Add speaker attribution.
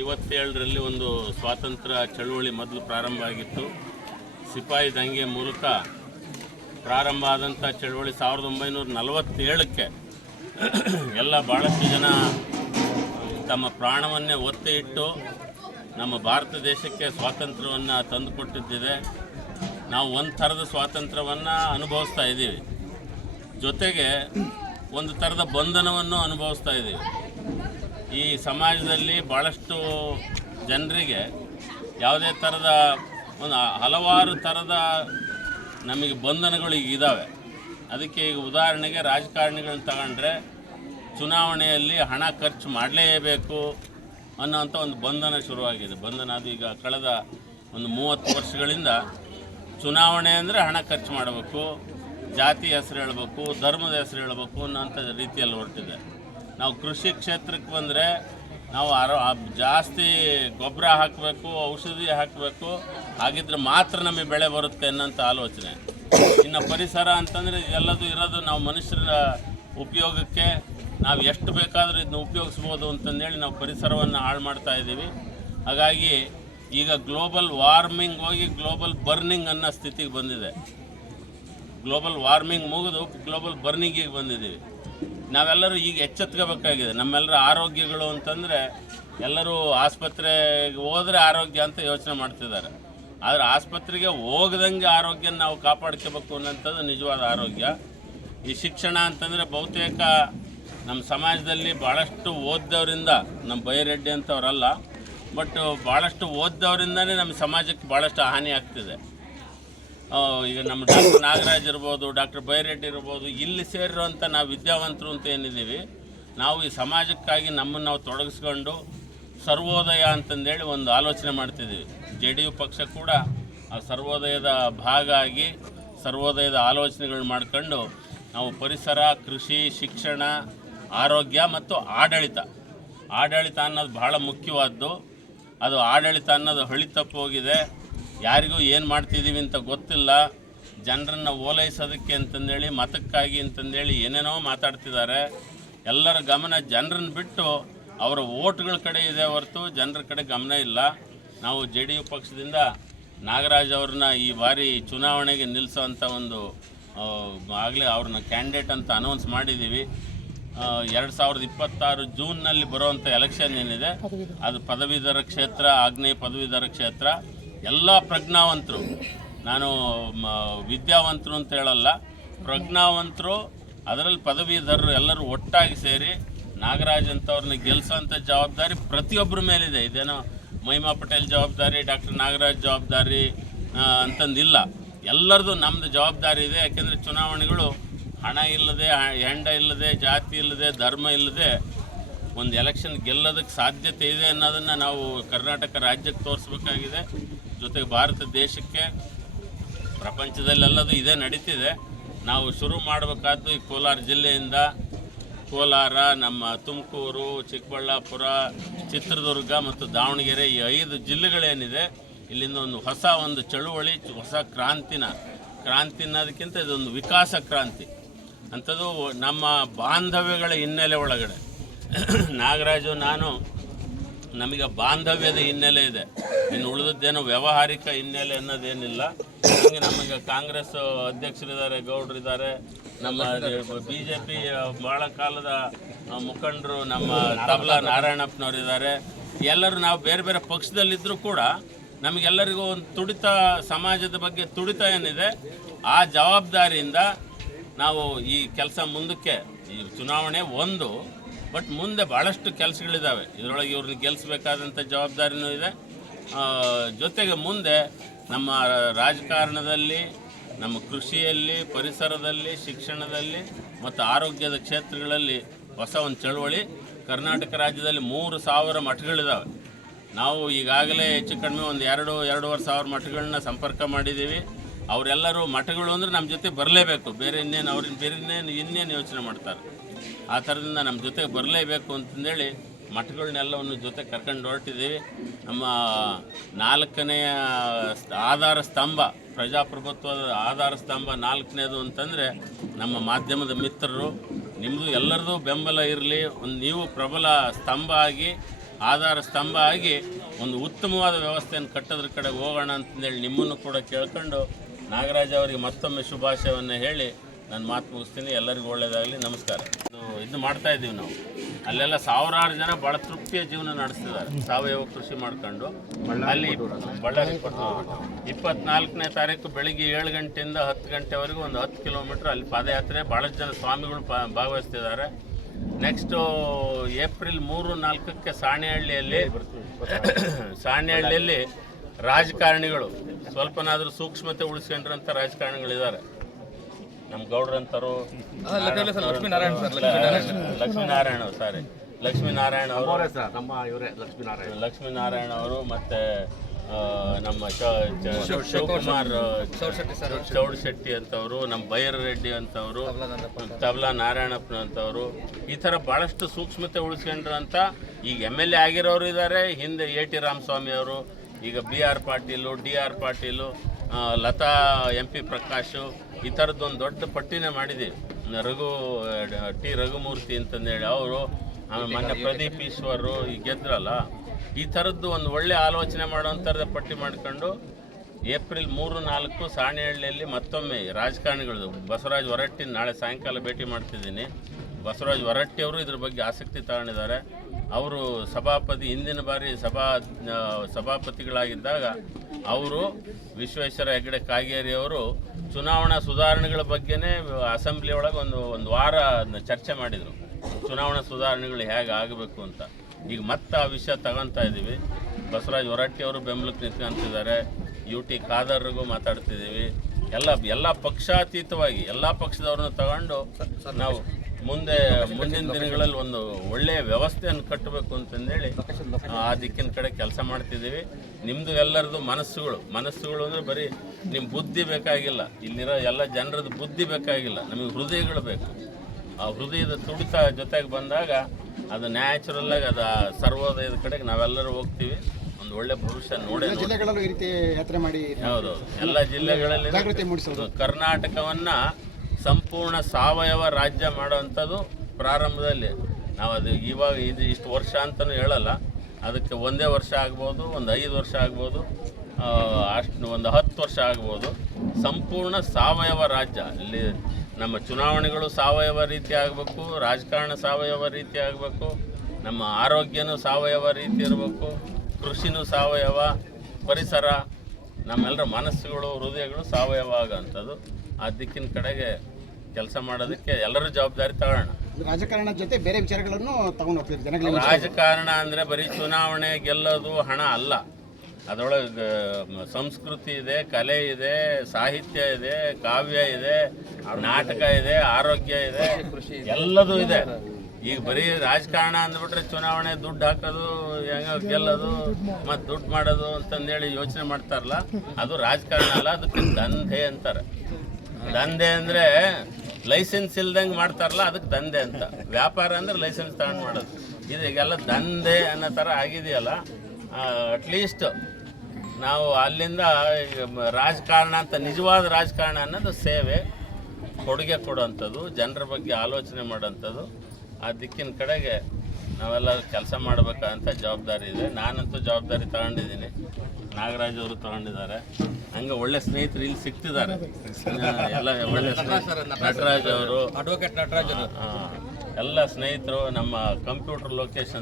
Speaker 1: ಐವತ್ತೇಳರಲ್ಲಿ ಒಂದು ಸ್ವಾತಂತ್ರ್ಯ ಚಳುವಳಿ ಮೊದಲು ಪ್ರಾರಂಭ ಆಗಿತ್ತು. ಸಿಪಾಯಿ ದಂಗೆ ಮೂಲಕ ಪ್ರಾರಂಭ ಆದಂಥ ಚಳುವಳಿ ಸಾವಿರದ ಒಂಬೈನೂರ ನಲವತ್ತೇಳಕ್ಕೆ ಎಲ್ಲ ಭಾಳಷ್ಟು ಜನ ತಮ್ಮ ಪ್ರಾಣವನ್ನೇ ಒತ್ತಿ ಇಟ್ಟು ನಮ್ಮ ಭಾರತ ದೇಶಕ್ಕೆ ಸ್ವಾತಂತ್ರ್ಯವನ್ನು ತಂದುಕೊಟ್ಟಿದ್ದಿದೆ. ನಾವು ಒಂದು ಥರದ ಸ್ವಾತಂತ್ರ್ಯವನ್ನು ಅನುಭವಿಸ್ತಾ ಇದ್ದೀವಿ. ಜೊತೆಗೆ ಒಂದು ಥರದ ಬಂಧನವನ್ನು ಅನುಭವಿಸ್ತಾ ಇದ್ದೀವಿ. ಈ ಸಮಾಜದಲ್ಲಿ ಭಾಳಷ್ಟು ಜನರಿಗೆ ಯಾವುದೇ ಥರದ ಒಂದು ಹಲವಾರು ಥರದ ನಮಗೆ ಬಂಧನಗಳು ಈಗ ಇದ್ದಾವೆ ಅದಕ್ಕೆ ಈಗ ಉದಾಹರಣೆಗೆ ರಾಜಕಾರಣಿಗಳನ್ನ ತಗೊಂಡ್ರೆ ಚುನಾವಣೆಯಲ್ಲಿ ಹಣ ಖರ್ಚು ಮಾಡಲೇಬೇಕು ಅನ್ನೋಂಥ ಒಂದು ಬಂಧನ ಶುರುವಾಗಿದೆ. ಬಂಧನ ಅದು ಈಗ ಕಳೆದ ಒಂದು ಮೂವತ್ತು ವರ್ಷಗಳಿಂದ ಚುನಾವಣೆ ಅಂದರೆ ಹಣ ಖರ್ಚು ಮಾಡಬೇಕು, ಜಾತಿ ಹೆಸರು ಹೇಳಬೇಕು, ಧರ್ಮದ ಹೆಸರು ಹೇಳಬೇಕು ಅನ್ನೋಂಥ ರೀತಿಯಲ್ಲಿ ಹೊರಟಿದೆ. ನಾವು ಕೃಷಿ ಕ್ಷೇತ್ರಕ್ಕೆ ಬಂದರೆ ನಾವು ಆರೋ ಜಾಸ್ತಿ ಗೊಬ್ಬರ ಹಾಕಬೇಕು, ಔಷಧಿ ಹಾಕಬೇಕು, ಹಾಗಿದ್ರೆ ಮಾತ್ರ ನಮಗೆ ಬೆಳೆ ಬರುತ್ತೆ ಅನ್ನೋಂಥ ಆಲೋಚನೆ. ಇನ್ನು ಪರಿಸರ ಅಂತಂದರೆ ಎಲ್ಲದು ಇರೋದು ನಾವು ಮನುಷ್ಯರ ಉಪಯೋಗಕ್ಕೆ, ನಾವು ಎಷ್ಟು ಬೇಕಾದರೂ ಇದನ್ನ ಉಪಯೋಗಿಸ್ಬೋದು ಅಂತಂದೇಳಿ ನಾವು ಪರಿಸರವನ್ನು ಹಾಳು ಮಾಡ್ತಾ ಇದ್ದೀವಿ. ಹಾಗಾಗಿ ಈಗ ಗ್ಲೋಬಲ್ ವಾರ್ಮಿಂಗ್ ಹೋಗಿ ಗ್ಲೋಬಲ್ ಬರ್ನಿಂಗ್ ಅನ್ನೋ ಸ್ಥಿತಿಗೆ ಬಂದಿದೆ. ಗ್ಲೋಬಲ್ ವಾರ್ಮಿಂಗ್ ಮುಗಿದು ಗ್ಲೋಬಲ್ ಬರ್ನಿಂಗಿಗೆ ಬಂದಿದ್ದೀವಿ. ನಾವೆಲ್ಲರೂ ಈಗ ಎಚ್ಚೆತ್ಕೋಬೇಕಾಗಿದೆ. ನಮ್ಮೆಲ್ಲರ ಆರೋಗ್ಯಗಳು ಅಂತಂದರೆ ಎಲ್ಲರೂ ಆಸ್ಪತ್ರೆಗೆ ಹೋದರೆ ಆರೋಗ್ಯ ಅಂತ ಯೋಚನೆ ಮಾಡ್ತಿದ್ದಾರೆ. ಆದರೆ ಆಸ್ಪತ್ರೆಗೆ ಹೋಗದಂಗೆ ಆರೋಗ್ಯನ ನಾವು ಕಾಪಾಡ್ಕೋಬೇಕು ಅನ್ನೋಂಥದ್ದು ನಿಜವಾದ ಆರೋಗ್ಯ. ಈ ಶಿಕ್ಷಣ ಅಂತಂದರೆ ಬಹುತೇಕ ನಮ್ಮ ಸಮಾಜದಲ್ಲಿ ಭಾಳಷ್ಟು ಓದ್ದವರಿಂದ, ನಮ್ಮ ಬೈರೆಡ್ಡಿ ಅಂತವರಲ್ಲ ಬಟ್ ಭಾಳಷ್ಟು ಓದ್ದವರಿಂದನೇ ನಮ್ಮ ಸಮಾಜಕ್ಕೆ ಭಾಳಷ್ಟು ಹಾನಿ ಆಗ್ತಿದೆ. ಈಗ ನಮ್ಮ ಡಾಕ್ಟರ್ ನಾಗರಾಜ್ ಇರ್ಬೋದು, ಡಾಕ್ಟರ್ ಬೈರೆಡ್ಡಿ ಇರ್ಬೋದು, ಇಲ್ಲಿ ಸೇರಿರುವಂಥ ನಾವು ವಿದ್ಯಾವಂತರು ಅಂತ ಏನಿದ್ದೀವಿ, ನಾವು ಈ ಸಮಾಜಕ್ಕಾಗಿ ನಮ್ಮನ್ನು ನಾವು ತೊಡಗಿಸ್ಕೊಂಡು ಸರ್ವೋದಯ ಅಂತಂದೇಳಿ ಒಂದು ಆಲೋಚನೆ ಮಾಡ್ತಿದ್ದೀವಿ. ಜೆ ಡಿ ಯು ಪಕ್ಷ ಕೂಡ ಆ ಸರ್ವೋದಯದ ಭಾಗ ಆಗಿ ಸರ್ವೋದಯದ ಆಲೋಚನೆಗಳು ಮಾಡ್ಕೊಂಡು ನಾವು ಪರಿಸರ, ಕೃಷಿ, ಶಿಕ್ಷಣ, ಆರೋಗ್ಯ ಮತ್ತು ಆಡಳಿತ. ಆಡಳಿತ ಅನ್ನೋದು ಬಹಳ ಮುಖ್ಯವಾದ್ದು. ಅದು ಆಡಳಿತ ಅನ್ನೋದು ಹಳಿ ತಪ್ಪು ಹೋಗಿದೆ. ಯಾರಿಗೂ ಏನು ಮಾಡ್ತಿದ್ದೀವಿ ಅಂತ ಗೊತ್ತಿಲ್ಲ. ಜನರನ್ನು ಓಲೈಸೋದಕ್ಕೆ ಅಂತಂದೇಳಿ, ಮತಕ್ಕಾಗಿ ಅಂತಂದೇಳಿ ಏನೇನೋ ಮಾತಾಡ್ತಿದ್ದಾರೆ. ಎಲ್ಲರ ಗಮನ ಜನರನ್ನು ಬಿಟ್ಟು ಅವರ ಓಟ್ಗಳ ಕಡೆ ಇದೆ ಹೊರತು ಜನರ ಕಡೆ ಗಮನ ಇಲ್ಲ. ನಾವು ಜೆ ಡಿ ಯು ಪಕ್ಷದಿಂದ ನಾಗರಾಜ್ ಅವ್ರನ್ನ ಈ ಬಾರಿ ಚುನಾವಣೆಗೆ ನಿಲ್ಲಿಸೋವಂಥ ಒಂದು ಆಗಲೇ ಅವ್ರನ್ನ ಕ್ಯಾಂಡಿಡೇಟ್ ಅಂತ ಅನೌನ್ಸ್ ಮಾಡಿದ್ದೀವಿ ಎರಡು ಸಾವಿರದ ಇಪ್ಪತ್ತಾರು ಜೂನ್ನಲ್ಲಿ ಬರುವಂಥ ಎಲೆಕ್ಷನ್ ಏನಿದೆ, ಅದು ಪದವೀಧರ ಕ್ಷೇತ್ರ, ಆಗ್ನೇಯ ಪದವೀಧರ ಕ್ಷೇತ್ರ. ಎಲ್ಲ ಪ್ರಜ್ಞಾವಂತರು. ನಾನು ವಿದ್ಯಾವಂತರು ಅಂತ ಹೇಳಲ್ಲ. ಪ್ರಜ್ಞಾವಂತರು, ಅದರಲ್ಲಿ ಪದವೀಧರರು ಎಲ್ಲರೂ ಒಟ್ಟಾಗಿ ಸೇರಿ ನಾಗರಾಜ್ ಅಂತವ್ರನ್ನ ಗೆಲ್ಸೋಂಥ ಜವಾಬ್ದಾರಿ ಪ್ರತಿಯೊಬ್ಬರ ಮೇಲಿದೆ. ಇದೇನೋ ಮಹಿಮಾ ಪಟೇಲ್ ಜವಾಬ್ದಾರಿ, ಡಾಕ್ಟರ್ ನಾಗರಾಜ್ ಜವಾಬ್ದಾರಿ ಅಂತಂದಿಲ್ಲ. ಎಲ್ಲರದು ನಮ್ಮದು ಜವಾಬ್ದಾರಿ ಇದೆ. ಯಾಕೆಂದರೆ ಚುನಾವಣೆಗಳು ಹಣ ಇಲ್ಲದೆ ಹೆಂಡ ಇಲ್ಲದೆ, ಜಾತಿ ಇಲ್ಲದೆ, ಧರ್ಮ ಇಲ್ಲದೆ ಒಂದು ಎಲೆಕ್ಷನ್ ಗೆಲ್ಲೋದಕ್ಕೆ ಸಾಧ್ಯತೆ ಇದೆ ಅನ್ನೋದನ್ನು ನಾವು ಕರ್ನಾಟಕ ರಾಜ್ಯಕ್ಕೆ ತೋರಿಸ್ಬೇಕಾಗಿದೆ. ಜೊತೆಗೆ ಭಾರತ ದೇಶಕ್ಕೆ ಪ್ರಪಂಚದಲ್ಲೆಲ್ಲದು ಇದೇ ನಡೀತಿದೆ. ನಾವು ಶುರು ಮಾಡಬೇಕಾದ್ದು ಈ ಕೋಲಾರ ಜಿಲ್ಲೆಯಿಂದ ಕೋಲಾರ, ನಮ್ಮ ತುಮಕೂರು, ಚಿಕ್ಕಬಳ್ಳಾಪುರ, ಚಿತ್ರದುರ್ಗ ಮತ್ತು ದಾವಣಗೆರೆ ಈ ಐದು ಜಿಲ್ಲೆಗಳೇನಿದೆ. ಇಲ್ಲಿಂದ ಒಂದು ಹೊಸ ಒಂದು ಚಳುವಳಿ, ಹೊಸ ಕ್ರಾಂತಿನ, ಕ್ರಾಂತಿ ಅನ್ನೋದಕ್ಕಿಂತ ಇದೊಂದು ವಿಕಾಸ ಕ್ರಾಂತಿ. ಅಂಥದ್ದು ನಮ್ಮ ಬಾಂಧವ್ಯಗಳ ಹಿನ್ನೆಲೆ ಒಳಗಡೆ. ನಾಗರಾಜು, ನಾನು ನಮಗೆ ಬಾಂಧವ್ಯದ ಹಿನ್ನೆಲೆ ಇದೆ. ಇನ್ನು ಉಳಿದದ್ದೇನು ವ್ಯವಹಾರಿಕ ಹಿನ್ನೆಲೆ ಅನ್ನೋದೇನಿಲ್ಲ. ಹಂಗೆ ನಮಗೆ ಕಾಂಗ್ರೆಸ್ ಅಧ್ಯಕ್ಷರಿದ್ದಾರೆ, ಗೌಡ್ರಿದ್ದಾರೆ. ನಮ್ಮ ಬಿ ಜೆ ಪಿ ಭಾಳ ಕಾಲದ ಮುಖಂಡರು ನಮ್ಮ ತಬಲಾ ನಾರಾಯಣಪ್ಪನವರಿದ್ದಾರೆ. ಎಲ್ಲರೂ ನಾವು ಬೇರೆ ಬೇರೆ ಪಕ್ಷದಲ್ಲಿದ್ದರೂ ಕೂಡ ನಮಗೆಲ್ಲರಿಗೂ ಒಂದು ತುಡಿತ ಸಮಾಜದ ಬಗ್ಗೆ ತುಡಿತ ಏನಿದೆ, ಆ ಜವಾಬ್ದಾರಿಯಿಂದ ನಾವು ಈ ಕೆಲಸ ಮುಂದಕ್ಕೆ, ಈ ಚುನಾವಣೆ ಒಂದು. ಬಟ್ ಮುಂದೆ ಭಾಳಷ್ಟು ಕೆಲಸಗಳಿದ್ದಾವೆ ಇದರೊಳಗೆ ಇವ್ರನ್ನ ಗೆಲ್ಲಿಸಬೇಕಾದಂಥ ಜವಾಬ್ದಾರಿನೂ ಇದೆ. ಜೊತೆಗೆ ಮುಂದೆ ನಮ್ಮ ರಾಜಕಾರಣದಲ್ಲಿ, ನಮ್ಮ ಕೃಷಿಯಲ್ಲಿ, ಪರಿಸರದಲ್ಲಿ, ಶಿಕ್ಷಣದಲ್ಲಿ ಮತ್ತು ಆರೋಗ್ಯದ ಕ್ಷೇತ್ರಗಳಲ್ಲಿ ಹೊಸ ಒಂದು ಚಳುವಳಿ ಕರ್ನಾಟಕ ರಾಜ್ಯದಲ್ಲಿ ಮೂರು ಸಾವಿರ ಮಠಗಳಿದ್ದಾವೆ ನಾವು ಈಗಾಗಲೇ ಹೆಚ್ಚು ಕಡಿಮೆ ಒಂದು ಎರಡು, ಎರಡೂವರೆ ಸಾವಿರ ಮಠಗಳನ್ನ ಸಂಪರ್ಕ ಮಾಡಿದ್ದೀವಿ. ಅವರೆಲ್ಲರೂ ಮಠಗಳು ಅಂದರೆ ನಮ್ಮ ಜೊತೆ ಬರಲೇಬೇಕು. ಬೇರೆ ಇನ್ನೇನು ಅವ್ರನ್ನ ಬೇರೆ ಇನ್ನೇನು ಇನ್ನೇನು ಯೋಚನೆ ಮಾಡ್ತಾರೆ. ಆ ಥರದಿಂದ ನಮ್ಮ ಜೊತೆಗೆ ಬರಲೇಬೇಕು ಅಂತಂದೇಳಿ ಮಠಗಳನ್ನೆಲ್ಲವನ್ನು ಜೊತೆ ಕರ್ಕೊಂಡು ಹೊರಟಿದ್ದೀವಿ. ನಮ್ಮ ನಾಲ್ಕನೆಯ ಆಧಾರ ಸ್ತಂಭ, ಪ್ರಜಾಪ್ರಭುತ್ವದ ಆಧಾರ ಸ್ತಂಭ ನಾಲ್ಕನೇದು ಅಂತಂದರೆ ನಮ್ಮ ಮಾಧ್ಯಮದ ಮಿತ್ರರು. ನಿಮ್ಮದು ಎಲ್ಲರದು ಬೆಂಬಲ ಇರಲಿ, ಒಂದು ನೀವು ಪ್ರಬಲ ಸ್ತಂಭ ಆಗಿ, ಆಧಾರ ಸ್ತಂಭ ಆಗಿ ಒಂದು ಉತ್ತಮವಾದ ವ್ಯವಸ್ಥೆಯನ್ನು ಕಟ್ಟೋದ್ರ ಕಡೆ ಹೋಗೋಣ ಅಂತಂದೇಳಿ ನಿಮ್ಮನ್ನು ಕೂಡ ಕೇಳ್ಕೊಂಡು ನಾಗರಾಜ್ ಅವರಿಗೆ ಮತ್ತೊಮ್ಮೆ ಶುಭಾಶಯವನ್ನು ಹೇಳಿ ನಾನು ಮಾತು ಮುಗಿಸ್ತೀನಿ. ಎಲ್ಲರಿಗೂ ಒಳ್ಳೆಯದಾಗಲಿ ನಮಸ್ಕಾರ. ಇದು ಇದು ಮಾಡ್ತಾ ಇದ್ದೀವಿ ನಾವು. ಅಲ್ಲೆಲ್ಲ ಸಾವಿರಾರು ಜನ ಭಾಳ ತೃಪ್ತಿಯ ಜೀವನ ನಡೆಸ್ತಿದ್ದಾರೆ. ಸಾವಯವ ಕೃಷಿ ಮಾಡ್ಕೊಂಡು ಅಲ್ಲಿ ಬಳ್ಳಾರಿ ಇಪ್ಪತ್ನಾಲ್ಕನೇ ತಾರೀಕು ಬೆಳಿಗ್ಗೆ ಏಳು ಗಂಟೆಯಿಂದ ಹತ್ತು ಗಂಟೆವರೆಗೂ ಒಂದು ಹತ್ತು ಕಿಲೋಮೀಟ್ರ್ ಅಲ್ಲಿ ಪಾದಯಾತ್ರೆ. ಭಾಳಷ್ಟು ಜನ ಸ್ವಾಮಿಗಳು ಭಾಗವಹಿಸ್ತಿದ್ದಾರೆ. ನೆಕ್ಸ್ಟು ಏಪ್ರಿಲ್ ಮೂರು ನಾಲ್ಕಕ್ಕೆ ಸಾಣೆಹಳ್ಳಿಯಲ್ಲಿ ಸಾಣೆಹಳ್ಳಿಯಲ್ಲಿ ರಾಜಕಾರಣಿಗಳು. ಸ್ವಲ್ಪನಾದರೂ ಸೂಕ್ಷ್ಮತೆ ಉಳಿಸ್ಕೊಂಡ್ರಂಥ ರಾಜಕಾರಣಿಗಳಿದ್ದಾರೆ. ನಮ್ಮ ಗೌಡ್ರಂತರು ಲಕ್ಷ್ಮೀನಾರಾಯಣ ಸಾರಿ ಲಕ್ಷ್ಮೀನಾರಾಯಣ ಅವರು
Speaker 2: ನಮ್ಮ ಇವರೇ ಲಕ್ಷ್ಮೀನಾರಾಯಣ.
Speaker 1: ಲಕ್ಷ್ಮೀನಾರಾಯಣ ಅವರು ಮತ್ತೆ ನಮ್ಮ ಶಿವಕುಮಾರ್ ಚೌಡ್ ಶೆಟ್ಟಿ ಅಂತವರು ನಮ್ಮ ಬೈರ ರೆಡ್ಡಿ ಅಂತವರು ತಬಲಾ ನಾರಾಯಣಪ್ಪನ ಅಂತವರು. ಈ ಥರ ಭಾಳಷ್ಟು ಸೂಕ್ಷ್ಮತೆ ಉಳಿಸ್ಕೊಂಡ್ರು ಅಂತ ಈಗ ಎಂ ಎಲ್ ಎ ಆಗಿರೋರು ಇದ್ದಾರೆ ಹಿಂದೆ ಎ ಟಿ ರಾಮಸ್ವಾಮಿ ಅವರು ಈಗ B R Patil D R Patil Latha M P Prakash ಈ ಥರದ್ದೊಂದು ದೊಡ್ಡ ಪಟ್ಟಿನೇ ಮಾಡಿದ್ದೀವಿ ರಘು ಟಿ. ರಘುಮೂರ್ತಿ ಅಂತಂದೇಳಿ ಅವರು ಆಮೇಲೆ ಮೊನ್ನೆ ಪ್ರದೀಪ್ ಈಶ್ವರು ಈ ಗೆದ್ರಲ್ಲ ಈ ಥರದ್ದು ಒಂದು ಒಳ್ಳೆ ಆಲೋಚನೆ ಮಾಡೋವಂಥದ್ದೇ ಪಟ್ಟಿ ಮಾಡ್ಕೊಂಡು ಏಪ್ರಿಲ್ ಮೂರು ನಾಲ್ಕು ಸಾಣೆಹಳ್ಳಿಯಲ್ಲಿ ಮತ್ತೊಮ್ಮೆ ರಾಜಕಾರಣಿಗಳದ್ದು ಬಸವರಾಜ್ ಹೊರಟ್ಟಿ ನಾಳೆ ಸಾಯಂಕಾಲ ಭೇಟಿ ಮಾಡ್ತಿದ್ದೀನಿ. ಬಸವರಾಜ್ ಹೊರಟ್ಟಿಯವರು ಇದ್ರ ಬಗ್ಗೆ ಆಸಕ್ತಿ ತಗೊಂಡಿದ್ದಾರೆ. ಅವರು ಸಭಾಪತಿ ಹಿಂದಿನ ಬಾರಿ ಸಭಾ ಸಭಾಪತಿಗಳಾಗಿದ್ದಾಗ ಅವರು ವಿಶ್ವೇಶ್ವರ ಹೆಗಡೆ ಕಾಗೇರಿಯವರು ಚುನಾವಣಾ ಸುಧಾರಣೆಗಳ ಬಗ್ಗೆನೇ ಅಸೆಂಬ್ಲಿ ಒಳಗೆ ಒಂದು ಒಂದು ವಾರ ಚರ್ಚೆ ಮಾಡಿದರು. ಚುನಾವಣಾ ಸುಧಾರಣೆಗಳು ಹೇಗೆ ಆಗಬೇಕು ಅಂತ. ಈಗ ಮತ್ತೆ ಆ ವಿಷಯ ತಗೊತಾ ಇದ್ದೀವಿ ಬಸವರಾಜ್ ಹೊರಟ್ಟಿಯವರು ಬೆಂಬಲಕ್ಕೆ ನಿಂತ್ಕೊಂತಿದ್ದಾರೆ. U T ಖಾದರ್ಗೂ ಮಾತಾಡ್ತಿದ್ದೀವಿ. ಎಲ್ಲ ಎಲ್ಲ ಪಕ್ಷಾತೀತವಾಗಿ ಎಲ್ಲ ಪಕ್ಷದವ್ರನ್ನ ತಗೊಂಡು ನಾವು ಮುಂದೆ ಮುಂದಿನ ದಿನಗಳಲ್ಲಿ ಒಂದು ಒಳ್ಳೆಯ ವ್ಯವಸ್ಥೆಯನ್ನು ಕಟ್ಟಬೇಕು ಅಂತಂದೇಳಿ ಆ ದಿಕ್ಕಿನ ಕಡೆ ಕೆಲಸ ಮಾಡ್ತಿದ್ದೀವಿ. ನಿಮ್ಮದು ಎಲ್ಲರದು ಮನಸ್ಸುಗಳು. ಮನಸ್ಸುಗಳು ಅಂದರೆ ಬರೀ ನಿಮ್ಮ ಬುದ್ಧಿ ಬೇಕಾಗಿಲ್ಲ. ಇಲ್ಲಿರೋ ಎಲ್ಲ ಜನರದ್ದು ಬುದ್ಧಿ ಬೇಕಾಗಿಲ್ಲ. ನಮಗೆ ಹೃದಯಗಳು ಬೇಕು. ಆ ಹೃದಯದ ತುಡಿತ ಜೊತೆಗೆ ಬಂದಾಗ ಅದು ನ್ಯಾಚುರಲ್ ಆಗಿ ಅದು ಆ ಸರ್ವೋದಯದ ಕಡೆಗೆ ನಾವೆಲ್ಲರೂ ಹೋಗ್ತೀವಿ. ಒಂದು ಒಳ್ಳೆ ಭವಿಷ್ಯ ನೋಡೇ
Speaker 3: ಜಿಲ್ಲೆಗಳಲ್ಲೂ ಈ ರೀತಿ ಯಾತ್ರೆ ಮಾಡಿ
Speaker 1: ಹೌದೌದು ಎಲ್ಲ ಜಿಲ್ಲೆಗಳಲ್ಲಿ ಕರ್ನಾಟಕವನ್ನ ಸಂಪೂರ್ಣ ಸಾವಯವ ರಾಜ್ಯ ಮಾಡುವಂಥದ್ದು ಪ್ರಾರಂಭದಲ್ಲಿ. ನಾವು ಅದು ಇವಾಗ ಇದು ಇಷ್ಟು ವರ್ಷ ಅಂತಲೂ ಹೇಳಲ್ಲ. ಅದಕ್ಕೆ ಒಂದೇ ವರ್ಷ ಆಗ್ಬೋದು, ಒಂದು ಐದು ವರ್ಷ ಆಗ್ಬೋದು ಅಷ್ಟು ಒಂದು ಹತ್ತು ವರ್ಷ ಆಗ್ಬೋದು. ಸಂಪೂರ್ಣ ಸಾವಯವ ರಾಜ್ಯ. ಇಲ್ಲಿ ನಮ್ಮ ಚುನಾವಣೆಗಳು ಸಾವಯವ ರೀತಿ ಆಗಬೇಕು, ರಾಜಕಾರಣ ಸಾವಯವ ರೀತಿ ಆಗಬೇಕು, ನಮ್ಮ ಆರೋಗ್ಯನೂ ಸಾವಯವ ರೀತಿ ಇರಬೇಕು, ಕೃಷಿನೂ ಸಾವಯವ, ಪರಿಸರ ನಮ್ಮೆಲ್ಲರ ಮನಸ್ಸುಗಳು ಹೃದಯಗಳು ಸಾವಯವ ಆಗೋಂಥದ್ದು ಆ ದಿಕ್ಕಿನ ಕಡೆಗೆ ಕೆಲಸ ಮಾಡೋದಕ್ಕೆ ಎಲ್ಲರೂ ಜವಾಬ್ದಾರಿ ತಗೊಳ್ಳೋಣ
Speaker 3: ರಾಜಕಾರಣ ಜೊತೆ ಬೇರೆ ವಿಚಾರಗಳನ್ನು ತಗೊಂಡು ಹೋಗ್ತಿದ್ರು
Speaker 1: ರಾಜಕಾರಣ ಅಂದರೆ ಬರೀ ಚುನಾವಣೆ ಗೆಲ್ಲೋದು ಹಣ ಅಲ್ಲ. ಅದರೊಳಗೆ ಸಂಸ್ಕೃತಿ ಇದೆ ಕಲೆ ಇದೆ ಸಾಹಿತ್ಯ ಇದೆ ಕಾವ್ಯ ಇದೆ ನಾಟಕ ಇದೆ ಆರೋಗ್ಯ ಇದೆ. ಎಲ್ಲದೂ ಇದೆ. ಈಗ ಬರೀ ರಾಜಕಾರಣ ಅಂದ್ಬಿಟ್ರೆ ಚುನಾವಣೆ ದುಡ್ಡು ಹಾಕೋದು, ಹೆಂಗ ಗೆಲ್ಲೋದು, ಮತ್ತು ದುಡ್ಡು ಮಾಡೋದು ಅಂತಂದೇಳಿ ಯೋಚನೆ ಮಾಡ್ತಾರಲ್ಲ, ಅದು ರಾಜಕಾರಣ ಅಲ್ಲ, ಅದಕ್ಕೆ ದಂಧೆ ಅಂತಾರೆ. ದಂಧೆ ಅಂದರೆ ಲೈಸೆನ್ಸ್ ಇಲ್ದಂಗೆ ಮಾಡ್ತಾರಲ್ಲ, ಅದಕ್ಕೆ ದಂಧೆ ಅಂತ. ವ್ಯಾಪಾರ ಅಂದ್ರೆ ಲೈಸೆನ್ಸ್ ತಗೊಂಡು ಮಾಡೋದು. ಇದು ಈಗೆಲ್ಲ ದಂಧೆ ಅನ್ನೋ ಥರ ಆಗಿದೆಯಲ್ಲ ಅಟ್ಲೀಸ್ಟ್ ನಾವು ಅಲ್ಲಿಂದ ರಾಜಕಾರಣ ಅಂತ, ನಿಜವಾದ ರಾಜಕಾರಣ ಅನ್ನೋದು ಸೇವೆ, ಕೊಡುಗೆ ಕೊಡುವಂಥದ್ದು ಜನರ ಬಗ್ಗೆ ಆಲೋಚನೆ ಮಾಡೋಂಥದ್ದು. ಆ ದಿಕ್ಕಿನ ಕಡೆಗೆ ನಾವೆಲ್ಲ ಕೆಲಸ ಮಾಡಬೇಕಂತ ಜವಾಬ್ದಾರಿ ಇದೆ. ನಾನಂತೂ ಜವಾಬ್ದಾರಿ ತಗೊಂಡಿದ್ದೀನಿ. ನಾಗರಾಜ್ ಅವರು ತಗೊಂಡಿದ್ದಾರೆ. ಹಂಗೆ ಒಳ್ಳೆ ಸ್ನೇಹಿತರು ಇಲ್ಲಿ ಸಿಗ್ತಿದ್ದಾರೆ. ಎಲ್ಲ ಒಳ್ಳೆ. ನಟರಾಜ್ ಅವರು.
Speaker 4: ಅಡ್ವೊಕೇಟ್ ನಟರಾಜ್
Speaker 1: ಎಲ್ಲ ಸ್ನೇಹಿತರು ನಮ್ಮ ಕಂಪ್ಯೂಟರ್ ಲೊಕೇಶನ್